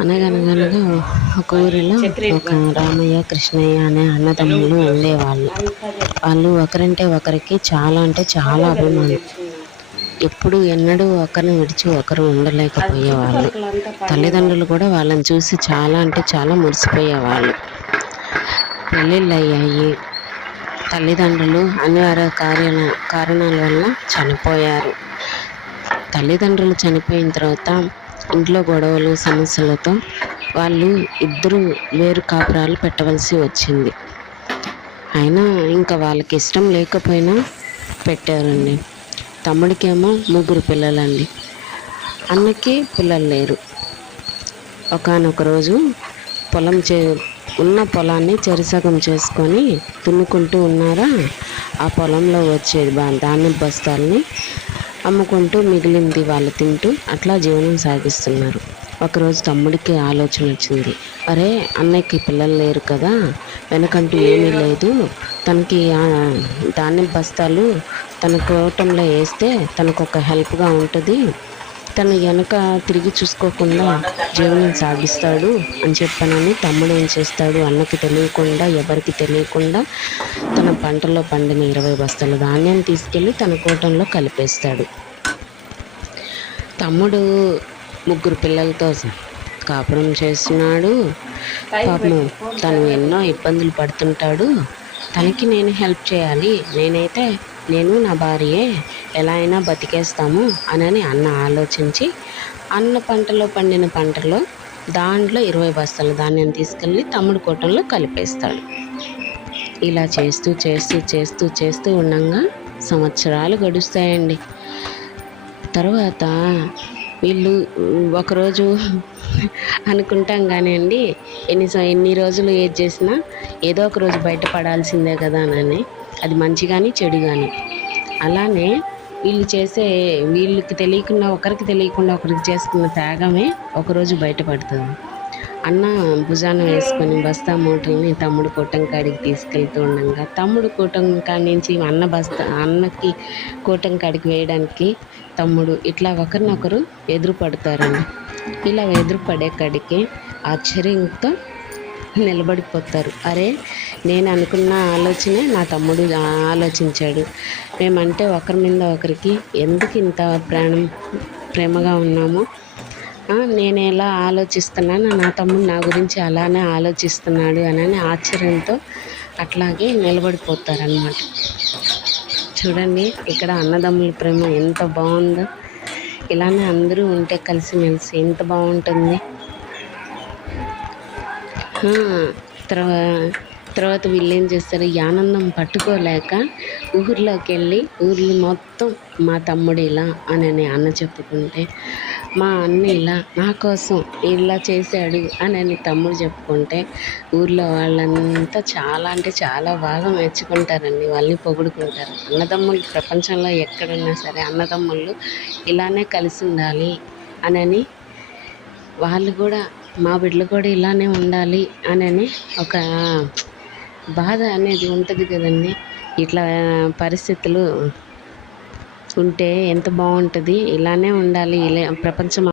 అనగనగనగా ఒక ఊరిలో ఒక రామయ్య కృష్ణయ్య అనే అన్నదమ్ములు ఉండేవాళ్ళు. వాళ్ళు ఒకరంటే ఒకరికి చాలా అంటే చాలా అభిమానం. ఎప్పుడు ఎన్నడూ ఒకరిని విడిచి ఒకరు ఉండలేకపోయేవాళ్ళు. తల్లిదండ్రులు కూడా వాళ్ళని చూసి చాలా అంటే చాలా మురిసిపోయేవాళ్ళు. పెళ్ళిళ్ళు అయ్యాయి తల్లిదండ్రులు అనివార్య కార్యాల కారణాల వల్ల చనిపోయారు. తల్లిదండ్రులు చనిపోయిన తర్వాత ఇంట్లో గొడవలు సమస్యలతో వాళ్ళు ఇద్దరు వేరు కాపురాలు పెట్టవలసి వచ్చింది. అయినా ఇంకా వాళ్ళకి ఇష్టం లేకపోయినా పెట్టారండి. తమ్ముడికేమో ముగ్గురు పిల్లలండి. అన్నకి పిల్లలు లేరు. ఒకనొక రోజు పొలం చే ఉన్న పొలాన్ని చెరిసగం చేసుకొని దున్నుకుంటూ ఉన్నారా? ఆ పొలంలో వచ్చేది బా ధాన్యం బస్తాల్ని అమ్ముకుంటూ మిగిలింది వాళ్ళు తింటూ అట్లా జీవనం సాగిస్తున్నారు. ఒకరోజు తమ్ముడికి ఆలోచన వచ్చింది. అరే అన్నయ్యకి పిల్లలు లేరు కదా వెనకంటూ ఏమీ లేదు. తనకి ధాన్యం బస్తాలు తన కోటంలో వేస్తే తనకు ఒక హెల్ప్గా ఉంటుంది. తన వెనక తిరిగి చూసుకోకుండా జీవనం సాగిస్తాడు అని చెప్పానని తమ్ముడు ఏం చేస్తాడు? అన్నకి తెలియకుండా ఎవరికి తెలియకుండా తన పంటలో పండిన ఇరవై బస్తాల ధాన్యం తీసుకెళ్ళి తన కూటంలో కలిపేస్తాడు. తమ్ముడు ముగ్గురు పిల్లలతో కాపురం చేస్తున్నాడు. పాపం తను ఎన్నో ఇబ్బందులు పడుతుంటాడు. తనకి నేను హెల్ప్ చేయాలి. నేనైతే నేను నా భార్యే ఎలా అయినా బతికేస్తాము అని అన్న ఆలోచించి అన్న పంటలో పండిన పంటలో దాంట్లో ఇరవై బస్తాల ధాన్యం తీసుకెళ్ళి తమ్ముడు కోటంలో కలిపేస్తాడు. ఇలా చేస్తూ చేస్తూ చేస్తూ చేస్తూ ఉండగా సంవత్సరాలు గడుస్తాయండి. తర్వాత వీళ్ళు ఒకరోజు అనుకుంటాం కానీ అండి ఎన్ని ఎన్ని రోజులు ఏది చేసినా ఏదో ఒక రోజు బయటపడాల్సిందే కదా అని. అది మంచి కానీ చెడు కానీ అలానే వీళ్ళు చేసే వీళ్ళకి తెలియకుండా ఒకరికి తెలియకుండా ఒకరికి చేసుకున్న త్యాగమే ఒకరోజు బయటపడుతుంది. అన్న భుజాన వేసుకొని బస్తా మూటల్ని తమ్ముడు కూటం కాడికి తీసుకెళ్తూ ఉండగా. తమ్ముడు కూటం కాడి నుంచి అన్న బస్తా అన్నకి కూటం కాడికి వేయడానికి తమ్ముడు ఇట్లా ఒకరినొకరు ఎదురుపడతారండి. ఇలా ఎదురు పడే కాడికి ఆశ్చర్యంతో నిలబడిపోతారు. అరే నేను అనుకున్న ఆలోచనే నా తమ్ముడు ఆలోచించాడు. మేమంటే ఒకరి మీద ఒకరికి ఎందుకు ఇంత ప్రాణం ప్రేమగా ఉన్నాము? నేను ఎలా ఆలోచిస్తున్నాను? నా తమ్ముడు నా గురించి అలానే ఆలోచిస్తున్నాడు అని ఆశ్చర్యంతో అట్లాగే నిలబడిపోతారనమాట చూడండి ఇక్కడ అన్నదమ్ముల ప్రేమ ఎంత బాగుందో. ఇలానే అందరూ ఉంటే కలిసిమెలిసి ఎంత బాగుంటుంది. తర్వా తర్వాత వీళ్ళు ఏం చేస్తారు? ఈ ఆనందం పట్టుకోలేక ఊర్లోకి వెళ్ళి ఊర్లో మొత్తం మా తమ్ముడు ఇలా అని అన్న చెప్పుకుంటే మా అన్న ఇలా నా కోసం ఇలా చేశాడు అని తమ్ముడు చెప్పుకుంటే ఊర్లో వాళ్ళంతా చాలా అంటే చాలా బాగా మెచ్చుకుంటారండి. వాళ్ళని పొగుడుకుంటారు. అన్నదమ్ములు ప్రపంచంలో ఎక్కడున్నా సరే అన్నదమ్ముళ్ళు ఇలానే కలిసి ఉండాలి అని వాళ్ళు కూడా మా బిడ్డలు కూడా ఇలానే ఉండాలి అని ఒక బాధ అనేది ఉంటుంది కదండి. ఇట్లా పరిస్థితులు ఉంటే ఎంత బాగుంటుంది? ఇలానే ఉండాలి ఇలా ప్రపంచం